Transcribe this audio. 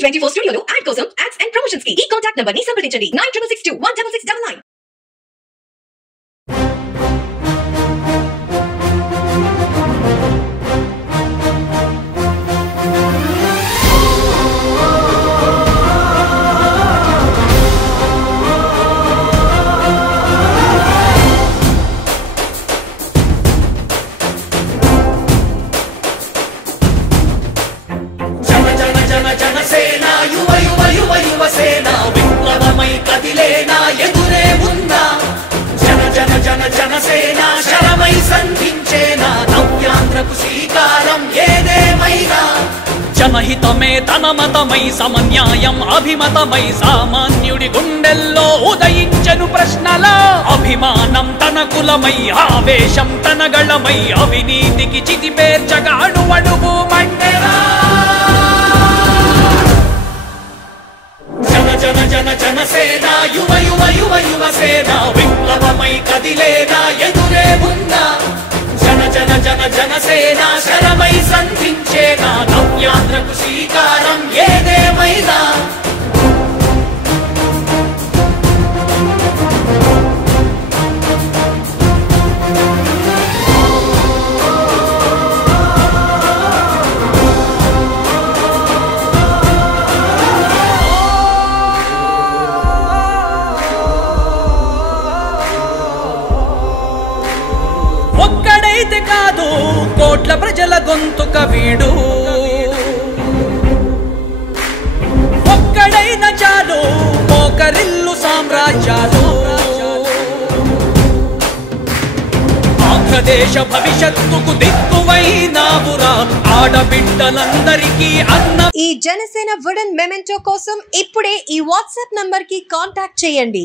టీవీ24 స్టూడియోలో యాడ్ కోసం ads and promotions కి ఈ కాంటాక్ట్ నంబర్ ని సంప్రదించండి 9662166699. जनसेना युव युव युव युवसेना विप्लवमय कदिलेना एदुरे उन्ना जन जन जन जनसेना शरमय संधिंचेना नव्यांध्रकु श्रीकारं ఏదేమైనా जनहितमे तनमतमై సమన్యాయం అభిమతమై సామాన్యుడి గుండెల్లో ఉదయించెను ప్రశ్నల అభిమానం తన కులమై ఆవేశం తన గళమై అవినీతికి చితిపేర్చగా అణువణువు మండెరా जन जन जनसेना युव युव युव युवसेना विप्लवमय कदिलेना एदुरे उन्ना जन जन जन जनसेना शरमై సంధించేనా నవ్యాంధ్రకు శ్రీకారం ఏదేమైనా ఒక్కడైతే కాదు కోట్ల ప్రజల గొంతుక వీడు ఒక్కడైన చాలు మోకరిల్లు సామ్రాజ్యాలు ఆంధ్రదేశ భవిష్యత్తుకు దిక్కువైనావురా ఆడబిడ్డలందరికీ అన్న ఈ జనసేన వుడెన్ మెమెంటో కోసం ఇప్పుడే ఈ వాట్సాప్ నంబర్ కి కాంటాక్ట్ చేయండి.